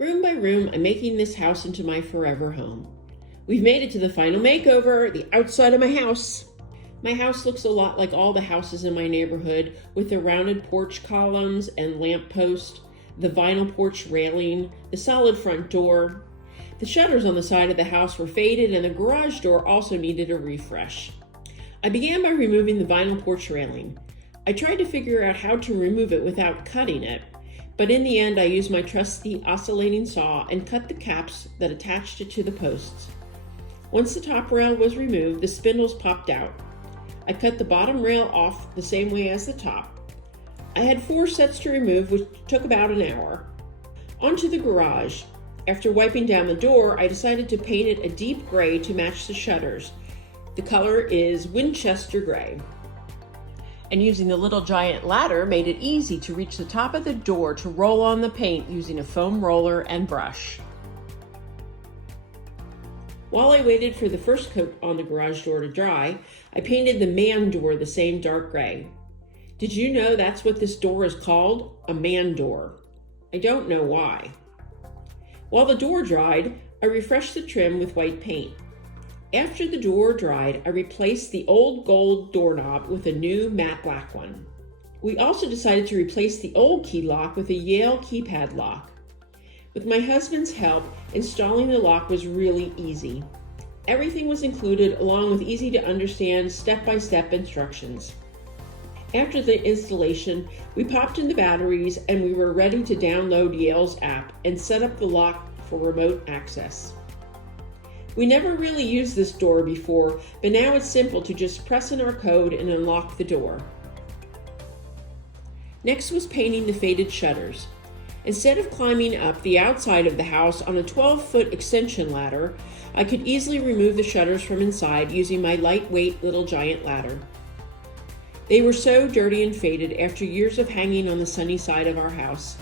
Room by room, I'm making this house into my forever home. We've made it to the final makeover, the outside of my house. My house looks a lot like all the houses in my neighborhood, with the rounded porch columns and lamp post, the vinyl porch railing, the solid front door. The shutters on the side of the house were faded, and the garage door also needed a refresh. I began by removing the vinyl porch railing. I tried to figure out how to remove it without cutting it, but in the end I used my trusty oscillating saw and cut the caps that attached it to the posts. Once the top rail was removed, the spindles popped out. I cut the bottom rail off the same way as the top. I had 4 sets to remove, which took about an hour. Onto the garage. After wiping down the door, I decided to paint it a deep gray to match the shutters. The color is Winchester gray. And using the little giant ladder made it easy to reach the top of the door to roll on the paint using a foam roller and brush. While I waited for the first coat on the garage door to dry, I painted the man door the same dark gray. Did you know that's what this door is called? A man door. I don't know why. While the door dried, I refreshed the trim with white paint. After the door dried, I replaced the old gold doorknob with a new matte black one. We also decided to replace the old key lock with a Yale keypad lock. With my husband's help, installing the lock was really easy. Everything was included, along with easy to understand step-by-step instructions. After the installation, we popped in the batteries and we were ready to download Yale's app and set up the lock for remote access. We never really used this door before, but now it's simple to just press in our code and unlock the door. Next was painting the faded shutters. Instead of climbing up the outside of the house on a 12-foot extension ladder, I could easily remove the shutters from inside using my lightweight little giant ladder. They were so dirty and faded after years of hanging on the sunny side of our house.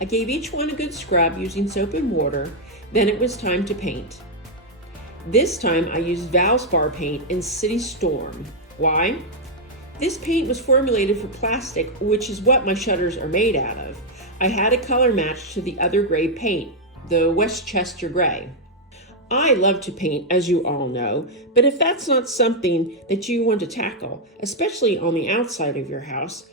I gave each one a good scrub using soap and water, then it was time to paint. This time I used Valspar paint in City Storm. Why? This paint was formulated for plastic, which is what my shutters are made out of. I had a color match to the other gray paint, the Westchester gray. I love to paint, as you all know, but if that's not something that you want to tackle, especially on the outside of your house,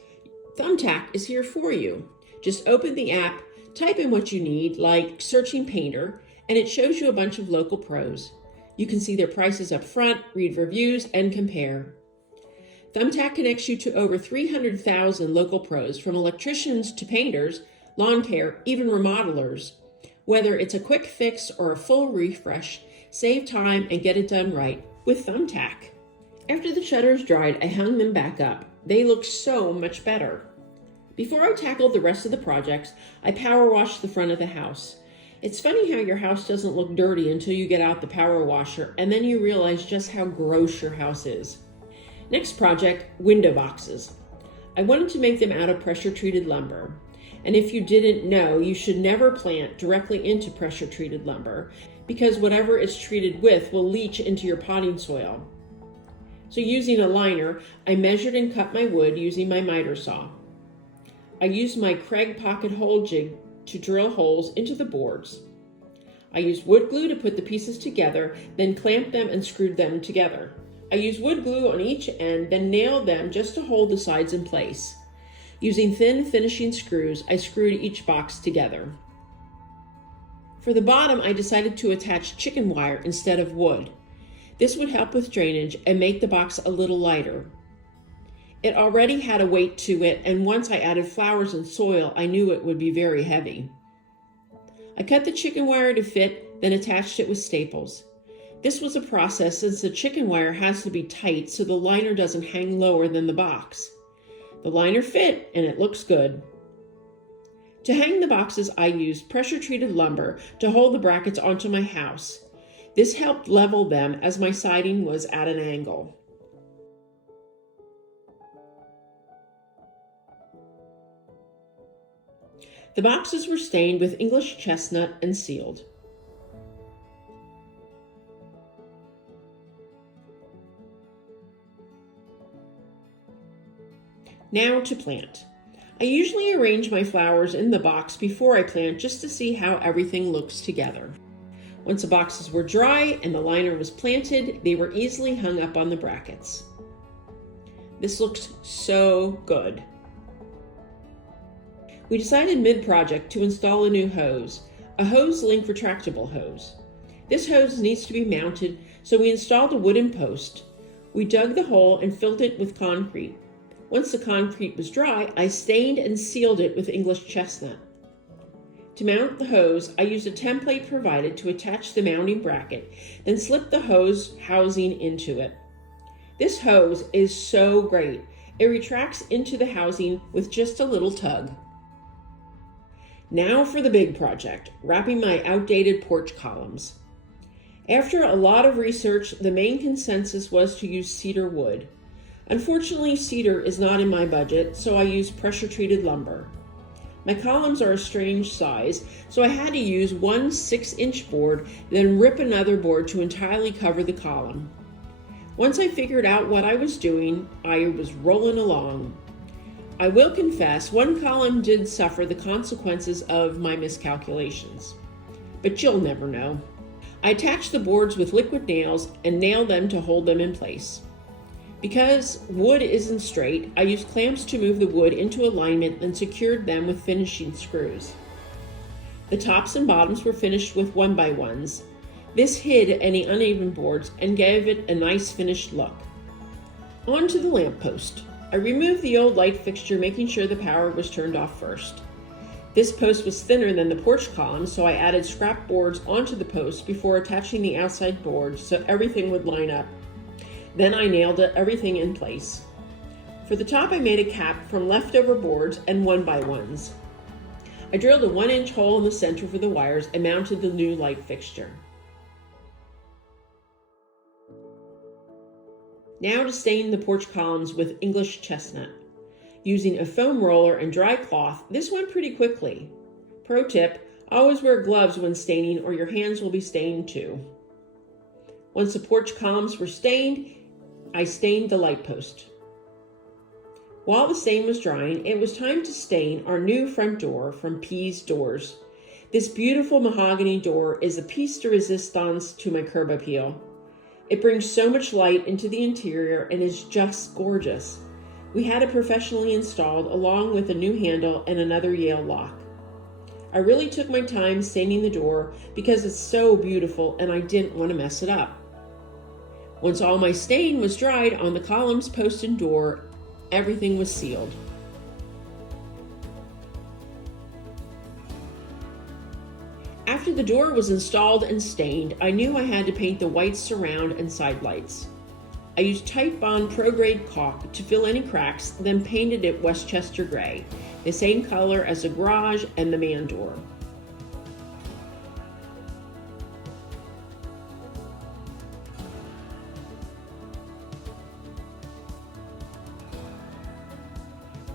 Thumbtack is here for you. Just open the app, type in what you need, like searching painter, and it shows you a bunch of local pros. You can see their prices up front, read reviews, and compare. Thumbtack connects you to over 300,000 local pros, from electricians to painters, lawn care, even remodelers. Whether it's a quick fix or a full refresh, save time and get it done right with Thumbtack. After the shutters dried, I hung them back up. They look so much better. Before I tackled the rest of the projects, I power washed the front of the house. It's funny how your house doesn't look dirty until you get out the power washer, and then you realize just how gross your house is. Next project, window boxes. I wanted to make them out of pressure-treated lumber. And if you didn't know, you should never plant directly into pressure-treated lumber, because whatever it's treated with will leach into your potting soil. So using a liner, I measured and cut my wood using my miter saw. I used my Craig pocket hole jig to drill holes into the boards. I used wood glue to put the pieces together, then clamped them and screwed them together. I used wood glue on each end, then nailed them just to hold the sides in place. Using thin finishing screws, I screwed each box together. For the bottom, I decided to attach chicken wire instead of wood. This would help with drainage and make the box a little lighter. It already had a weight to it, and once I added flowers and soil, I knew it would be very heavy. I cut the chicken wire to fit, then attached it with staples. This was a process since the chicken wire has to be tight so the liner doesn't hang lower than the box. The liner fit, and it looks good. To hang the boxes, I used pressure-treated lumber to hold the brackets onto my house. This helped level them as my siding was at an angle. The boxes were stained with English chestnut and sealed. Now to plant. I usually arrange my flowers in the box before I plant just to see how everything looks together. Once the boxes were dry and the liner was planted, they were easily hung up on the brackets. This looks so good. We decided mid-project to install a new hose, a hose link retractable hose. This hose needs to be mounted, so we installed a wooden post. We dug the hole and filled it with concrete. Once the concrete was dry, I stained and sealed it with English chestnut. To mount the hose, I used a template provided to attach the mounting bracket, then slip the hose housing into it. This hose is so great. It retracts into the housing with just a little tug. Now for the big project, wrapping my outdated porch columns. After a lot of research, the main consensus was to use cedar wood. Unfortunately, cedar is not in my budget, so I used pressure-treated lumber. My columns are a strange size, so I had to use one 6-inch board, then rip another board to entirely cover the column. Once I figured out what I was doing, I was rolling along. I will confess, one column did suffer the consequences of my miscalculations, but you'll never know. I attached the boards with liquid nails and nailed them to hold them in place. Because wood isn't straight, I used clamps to move the wood into alignment and secured them with finishing screws. The tops and bottoms were finished with 1x1s. This hid any uneven boards and gave it a nice finished look. On to the lamppost. I removed the old light fixture, making sure the power was turned off first. This post was thinner than the porch column, so I added scrap boards onto the post before attaching the outside boards so everything would line up. Then I nailed everything in place. For the top, I made a cap from leftover boards and 1x1s. I drilled a 1-inch hole in the center for the wires and mounted the new light fixture. Now to stain the porch columns with English chestnut. Using a foam roller and dry cloth, this went pretty quickly. Pro tip, always wear gloves when staining or your hands will be stained too. Once the porch columns were stained, I stained the light post. While the stain was drying, it was time to stain our new front door from Pease Doors. This beautiful mahogany door is a piece de resistance to my curb appeal. It brings so much light into the interior and is just gorgeous. We had it professionally installed along with a new handle and another Yale lock. I really took my time staining the door because it's so beautiful and I didn't want to mess it up. Once all my stain was dried on the columns, post, and door, everything was sealed. After the door was installed and stained, I knew I had to paint the white surround and side lights. I used Titebond Pro-Grade caulk to fill any cracks, then painted it Westchester gray, the same color as the garage and the man door.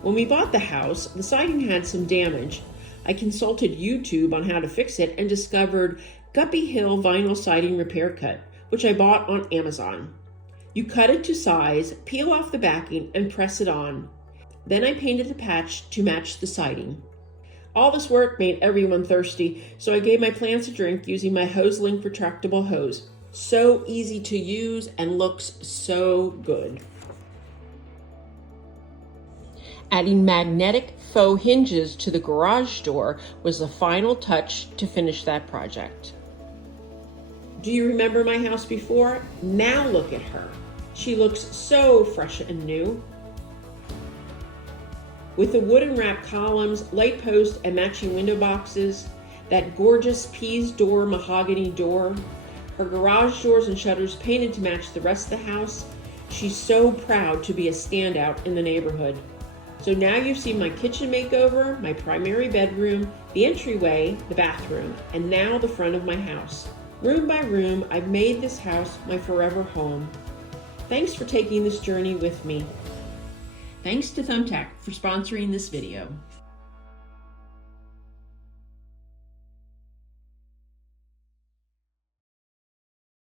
When we bought the house, the siding had some damage. I consulted YouTube on how to fix it and discovered Guppy Hill vinyl siding repair kit, which I bought on Amazon. You cut it to size, peel off the backing, and press it on. Then I painted a patch to match the siding. All this work made everyone thirsty, so I gave my plants a drink using my hose link retractable hose. So easy to use and looks so good. Adding magnetic faux hinges to the garage door was the final touch to finish that project. Do you remember my house before? Now look at her. She looks so fresh and new. With the wooden wrap columns, light post, and matching window boxes, that gorgeous Pease door mahogany door, her garage doors and shutters painted to match the rest of the house, she's so proud to be a standout in the neighborhood. So now you've seen my kitchen makeover, my primary bedroom, the entryway, the bathroom, and now the front of my house. Room by room, I've made this house my forever home. Thanks for taking this journey with me. Thanks to Hometalk for sponsoring this video.